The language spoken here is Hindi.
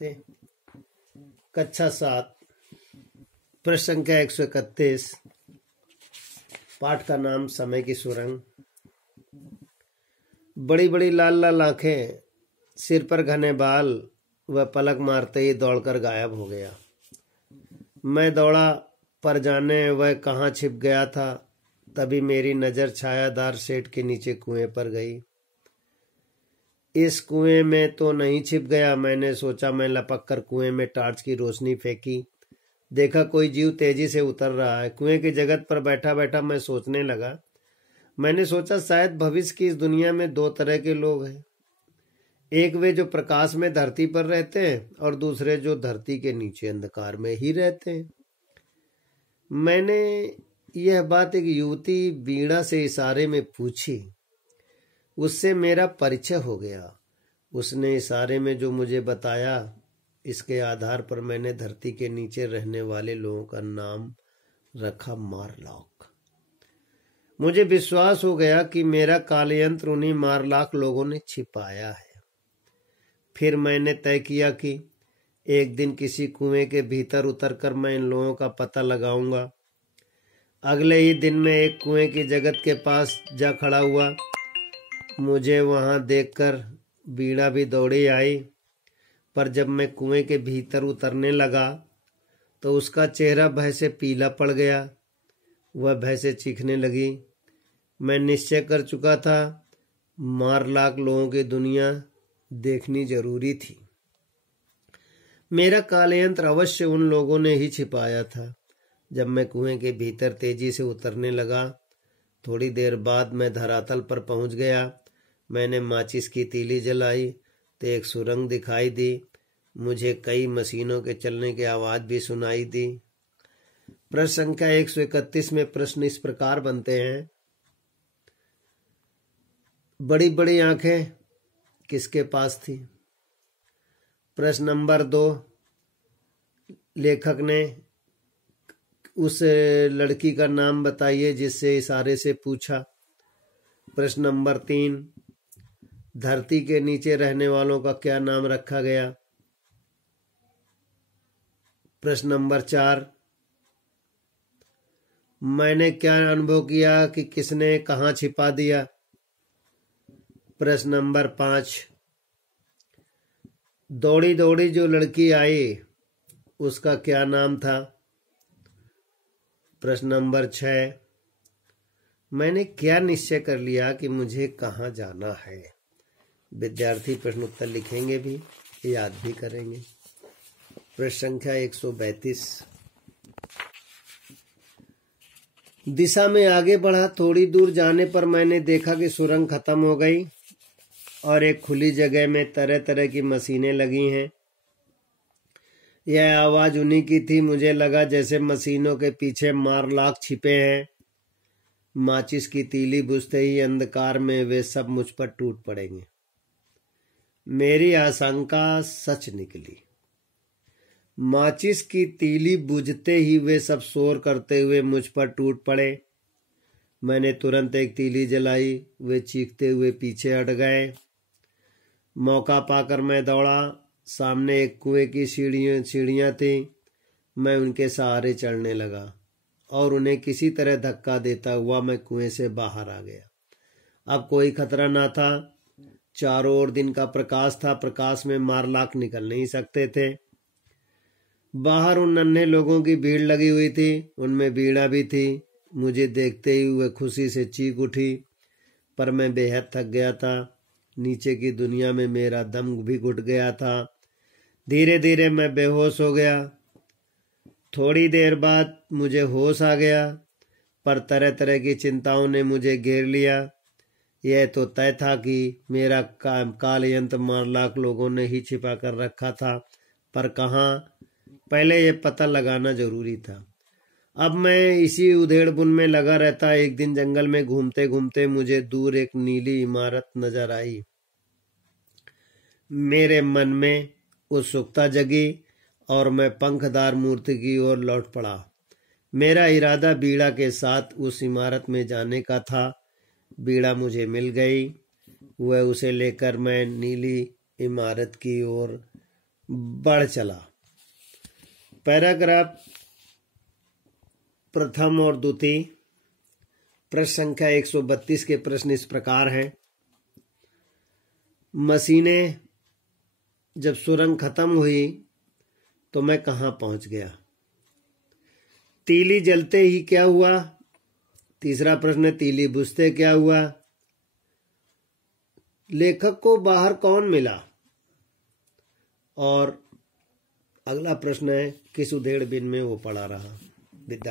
थे। कक्षा 7 प्रश्न संख्या 131। पाठ का नाम समय की सुरंग। बड़ी बड़ी लाल लाल आंखें, सिर पर घने बाल, वह पलक मारते ही दौड़कर गायब हो गया। मैं दौड़ा पर जाने वह कहाँ छिप गया था। तभी मेरी नजर छायादार शेड के नीचे कुएं पर गई। इस कुएं में तो नहीं छिप गया, मैंने सोचा। मैं लपक कर कुएं में टॉर्च की रोशनी फेंकी। देखा कोई जीव तेजी से उतर रहा है। कुएं की जगत पर बैठा बैठा मैं सोचने लगा। मैंने सोचा शायद भविष्य की इस दुनिया में दो तरह के लोग हैं। एक वे जो प्रकाश में धरती पर रहते हैं और दूसरे जो धरती के नीचे अंधकार में ही रहते हैं। मैंने यह बात एक युवती वीणा से इशारे में पूछी। उससे मेरा परिचय हो गया। उसने इशारे में जो मुझे बताया, इसके आधार पर मैंने धरती के नीचे रहने वाले लोगों का नाम रखा मारलॉक। मुझे विश्वास हो गया कि मेरा कालयंत्र उन्हीं मारलॉक लोगों ने छिपाया है। फिर मैंने तय किया कि एक दिन किसी कुएं के भीतर उतरकर मैं इन लोगों का पता लगाऊंगा। अगले ही दिन मैं एक कुएं की जगत के पास जा खड़ा हुआ। मुझे वहां देखकर वीणा भी दौड़ी आई, पर जब मैं कुएं के भीतर उतरने लगा तो उसका चेहरा भय से पीला पड़ गया। वह भय से चीखने लगी। मैं निश्चय कर चुका था, मारलॉक लोगों की दुनिया देखनी जरूरी थी। मेरा कालयंत्र अवश्य उन लोगों ने ही छिपाया था। जब मैं कुएं के भीतर तेजी से उतरने लगा, थोड़ी देर बाद मैं धरातल पर पहुंच गया। मैंने माचिस की तीली जलाई तो एक सुरंग दिखाई दी। मुझे कई मशीनों के चलने की आवाज भी सुनाई दी। प्रश्न संख्या 131 में प्रश्न इस प्रकार बनते हैं। बड़ी बड़ी आंखें किसके पास थी? प्रश्न नंबर 2, लेखक ने उस लड़की का नाम बताइए जिससे इशारे से पूछा। प्रश्न नंबर 3, धरती के नीचे रहने वालों का क्या नाम रखा गया? प्रश्न नंबर 4, मैंने क्या अनुभव किया कि किसने कहाँ छिपा दिया? प्रश्न नंबर 5, दौड़ी दौड़ी जो लड़की आई उसका क्या नाम था? प्रश्न नंबर 6, मैंने क्या निश्चय कर लिया कि मुझे कहाँ जाना है? विद्यार्थी प्रश्न उत्तर लिखेंगे भी, याद भी करेंगे। प्रश्न संख्या 132, दिशा में आगे बढ़ा। थोड़ी दूर जाने पर मैंने देखा कि सुरंग खत्म हो गई और एक खुली जगह में तरह तरह की मशीनें लगी हैं। यह आवाज उन्हीं की थी। मुझे लगा जैसे मशीनों के पीछे मारलॉक छिपे हैं। माचिस की तीली बुझते ही अंधकार में वे सब मुझ पर टूट पड़ेंगे। मेरी आशंका सच निकली। माचिस की तीली बुझते ही वे सब शोर करते हुए मुझ पर टूट पड़े। मैंने तुरंत एक तीली जलाई। वे चीखते हुए पीछे हट गए। मौका पाकर मैं दौड़ा। सामने एक कुएं की सीढ़ियां थी। मैं उनके सहारे चढ़ने लगा और उन्हें किसी तरह धक्का देता हुआ मैं कुएं से बाहर आ गया। अब कोई खतरा ना था। चारों ओर दिन का प्रकाश था। प्रकाश में मारलॉक निकल नहीं सकते थे। बाहर उन नन्हे लोगों की भीड़ लगी हुई थी। उनमें वीणा भी थी। मुझे देखते ही वे खुशी से चीख उठी, पर मैं बेहद थक गया था। नीचे की दुनिया में मेरा दम भी घुट गया था। धीरे धीरे मैं बेहोश हो गया। थोड़ी देर बाद मुझे होश आ गया, पर तरह तरह की चिंताओं ने मुझे घेर लिया। यह तो तय था कि मेरा कालयंत्र मारलॉक लोगों ने ही छिपा कर रखा था, पर कहाँ, पहले यह पता लगाना जरूरी था। अब मैं इसी उधेड़बुन में लगा रहता। एक दिन जंगल में घूमते घूमते मुझे दूर एक नीली इमारत नजर आई। मेरे मन में उत्सुकता जगी और मैं पंखदार मूर्ति की ओर लौट पड़ा। मेरा इरादा बीड़ा के साथ उस इमारत में जाने का था। बीड़ा मुझे मिल गई। वह उसे लेकर मैं नीली इमारत की ओर बढ़ चला। पैराग्राफ प्रथम और द्वितीय, प्रश्न संख्या 132 के प्रश्न इस प्रकार हैं। मशीनें जब सुरंग खत्म हुई तो मैं कहाँ पहुंच गया। तीली जलते ही क्या हुआ। तीसरा प्रश्न, तीली बुझते क्या हुआ। लेखक को बाहर कौन मिला। और अगला प्रश्न है, किस उधेड़ बिन में वो पड़ा रहा। विद्यार्थी